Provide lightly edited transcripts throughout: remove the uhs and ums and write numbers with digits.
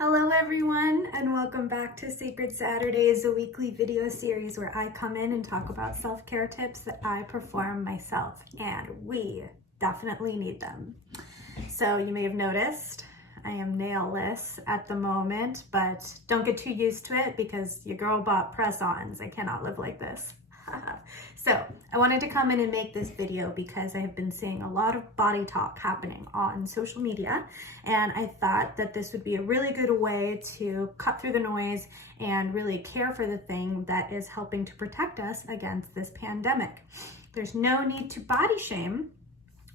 Hello everyone, and welcome back to Sacred Saturdays, a weekly video series where I come in and talk about self-care tips that I perform myself, and we definitely need them. So you may have noticed I am nailless at the moment, but don't get too used to it because your girl bought press-ons. I cannot live like this. So I wanted to come in and make this video because I have been seeing a lot of body talk happening on social media, and I thought that this would be a really good way to cut through the noise and really care for the thing that is helping to protect us against this pandemic. There's no need to body shame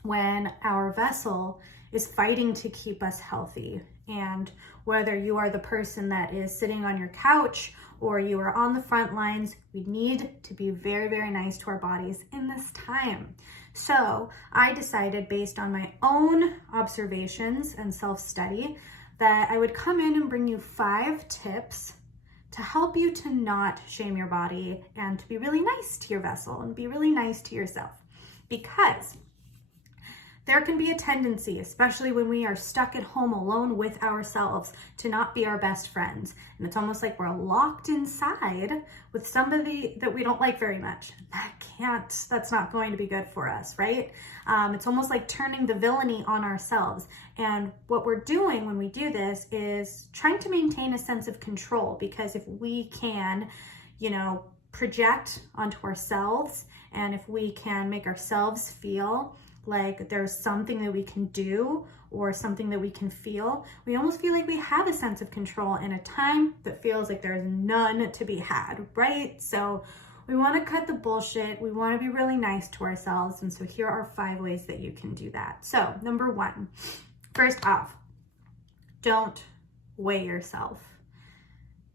when our vessel is fighting to keep us healthy. And whether you are the person that is sitting on your couch or you are on the front lines, we need to be very, very nice to our bodies in this time. So I decided, based on my own observations and self-study, that I would come in and bring you 5 tips to help you to not shame your body and to be really nice to your vessel and be really nice to yourself. Because there can be a tendency, especially when we are stuck at home alone with ourselves, to not be our best friends. And it's almost like we're locked inside with somebody that we don't like very much. That's not going to be good for us, right? It's almost like turning the villainy on ourselves. And what we're doing when we do this is trying to maintain a sense of control, because if we can, project onto ourselves, and if we can make ourselves feel like there's something that we can do or something that we can feel, we almost feel like we have a sense of control in a time that feels like there's none to be had, right? So we want to cut the bullshit. We want to be really nice to ourselves. And so here are 5 ways that you can do that. So number 1, first off, don't weigh yourself.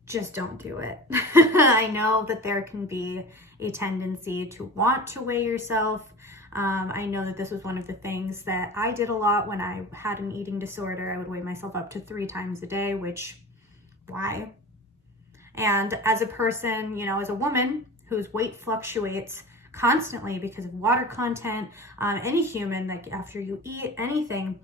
Just don't do it. I know that there can be a tendency to want to weigh yourself. I know that this was one of the things that I did a lot when I had an eating disorder. I would weigh myself up to 3 times a day, which, why? And as a person, as a woman whose weight fluctuates constantly because of water content, any human, like after you eat anything,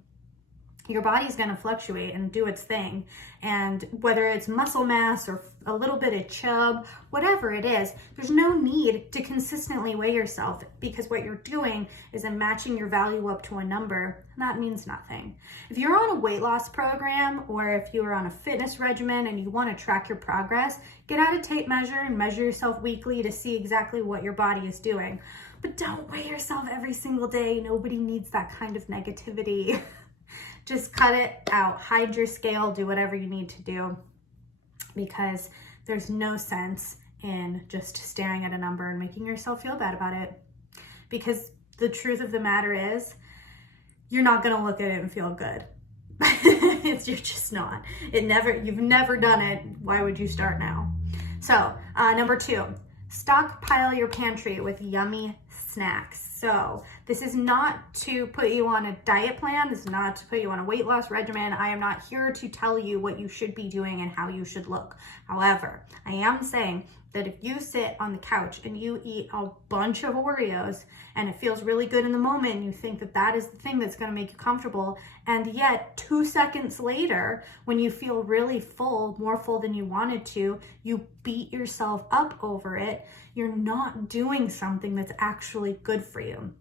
your body's going to fluctuate and do its thing. And whether it's muscle mass or a little bit of chub, whatever it is, there's no need to consistently weigh yourself, because what you're doing is then matching your value up to a number, and that means nothing. If you're on a weight loss program, or if you are on a fitness regimen and you want to track your progress, get out a tape measure and measure yourself weekly to see exactly what your body is doing. But don't weigh yourself every single day. Nobody needs that kind of negativity. Just cut it out, hide your scale, do whatever you need to do, because there's no sense in just staring at a number and making yourself feel bad about it. Because the truth of the matter is, you're not gonna look at it and feel good. You're just not. You've never done it. Why would you start now? So, number 2, stockpile your pantry with yummy snacks. So this is not to put you on a diet plan. This is not to put you on a weight loss regimen. I am not here to tell you what you should be doing and how you should look. However, I am saying that if you sit on the couch and you eat a bunch of Oreos and it feels really good in the moment, and you think that that is the thing that's going to make you comfortable, and yet 2 seconds later, when you feel really full, more full than you wanted to, you beat yourself up over it, you're not doing something that's actually good for you.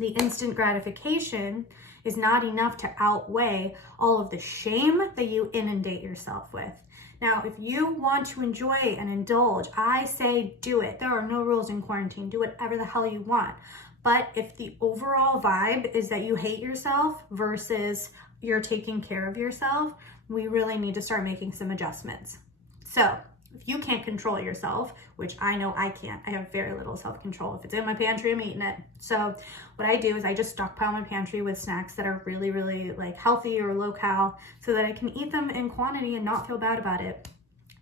The instant gratification is not enough to outweigh all of the shame that you inundate yourself with. Now, if you want to enjoy and indulge, I say do it. There are no rules in quarantine. Do whatever the hell you want. But if the overall vibe is that you hate yourself versus you're taking care of yourself, we really need to start making some adjustments. So if you can't control yourself, which I know I can't, I have very little self-control. If it's in my pantry, I'm eating it. So what I do is I just stockpile my pantry with snacks that are really, really healthy or low-cal, so that I can eat them in quantity and not feel bad about it.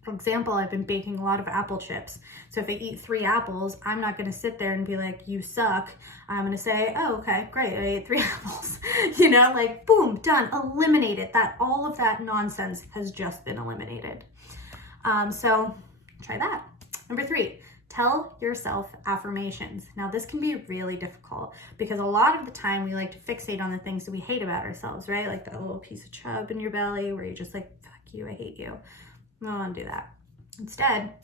For example, I've been baking a lot of apple chips. So if I eat 3 apples, I'm not gonna sit there and be like, you suck. I'm gonna say, oh, okay, great, I ate 3 apples. Boom, done, eliminated. All of that nonsense has just been eliminated. So try that. Number 3, tell yourself affirmations. Now this can be really difficult because a lot of the time we like to fixate on the things that we hate about ourselves, right? Like that little piece of chub in your belly where you're just like, fuck you, I hate you. I don't want to do that. Instead,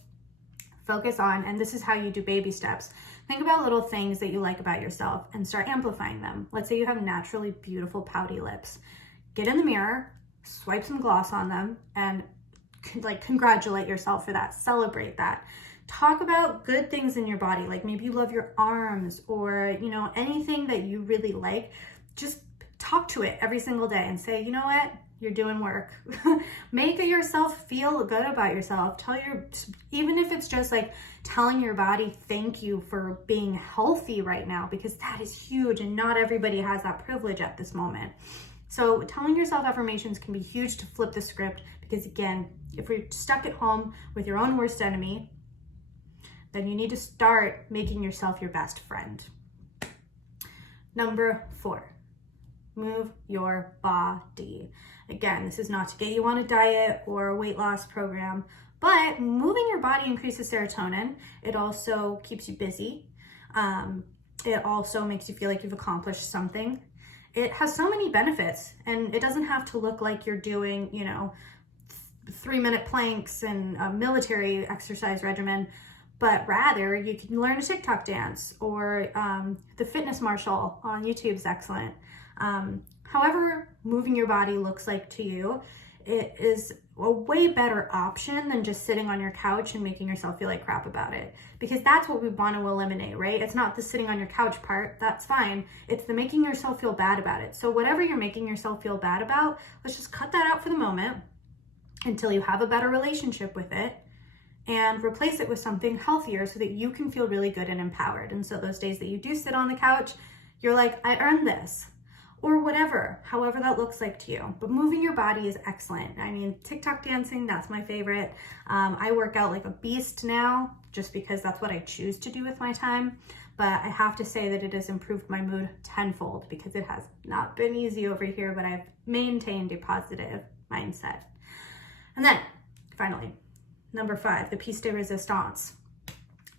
focus on, and this is how you do baby steps. Think about little things that you like about yourself and start amplifying them. Let's say you have naturally beautiful pouty lips. Get in the mirror, swipe some gloss on them, and like congratulate yourself for that. Celebrate that. Talk about good things in your body, like maybe you love your arms or, you know, anything that you really like. Just talk to it every single day and say, you know what? You're doing work. Make yourself feel good about yourself. Even if it's just like telling your body thank you for being healthy right now, because that is huge and not everybody has that privilege at this moment. So telling yourself affirmations can be huge to flip the script, because again, if you're stuck at home with your own worst enemy, then you need to start making yourself your best friend. Number 4, move your body. Again, this is not to get you on a diet or a weight loss program, but moving your body increases serotonin. It also keeps you busy. It also makes you feel like you've accomplished something. It has so many benefits, and it doesn't have to look like you're doing, you know, 3-minute planks and a military exercise regimen, but rather you can learn a TikTok dance, or the Fitness Marshal on YouTube is excellent. However moving your body looks like to you, it is a way better option than just sitting on your couch and making yourself feel like crap about it. Because that's what we want to eliminate, right? It's not the sitting on your couch part, that's fine. It's the making yourself feel bad about it. So whatever you're making yourself feel bad about, let's just cut that out for the moment until you have a better relationship with it, and replace it with something healthier so that you can feel really good and empowered. And so those days that you do sit on the couch, you're like, I earned this. Or whatever, however that looks like to you. But moving your body is excellent. I mean, TikTok dancing, that's my favorite. I work out like a beast now, just because that's what I choose to do with my time. But I have to say that it has improved my mood tenfold, because it has not been easy over here, but I've maintained a positive mindset. And then, finally, number 5, the piece de resistance.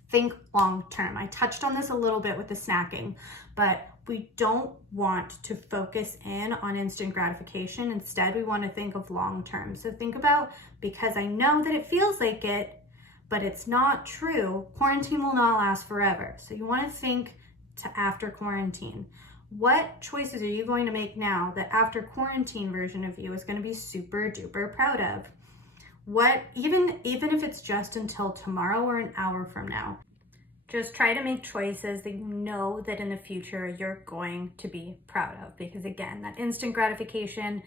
Think long term. I touched on this a little bit with the snacking, but we don't want to focus in on instant gratification. Instead, we want to think of long term. So think about, because I know that it feels like it, but it's not true, quarantine will not last forever. So you want to think to after quarantine. What choices are you going to make now that after quarantine version of you is going to be super duper proud of? What, even if it's just until tomorrow or an hour from now, just try to make choices that you know that in the future you're going to be proud of, because again, that instant gratification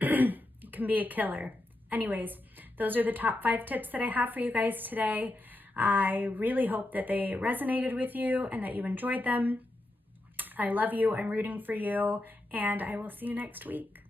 can be a killer. Anyways, those are the top 5 tips that I have for you guys today. I really hope that they resonated with you and that you enjoyed them. I love you, I'm rooting for you, and I will see you next week.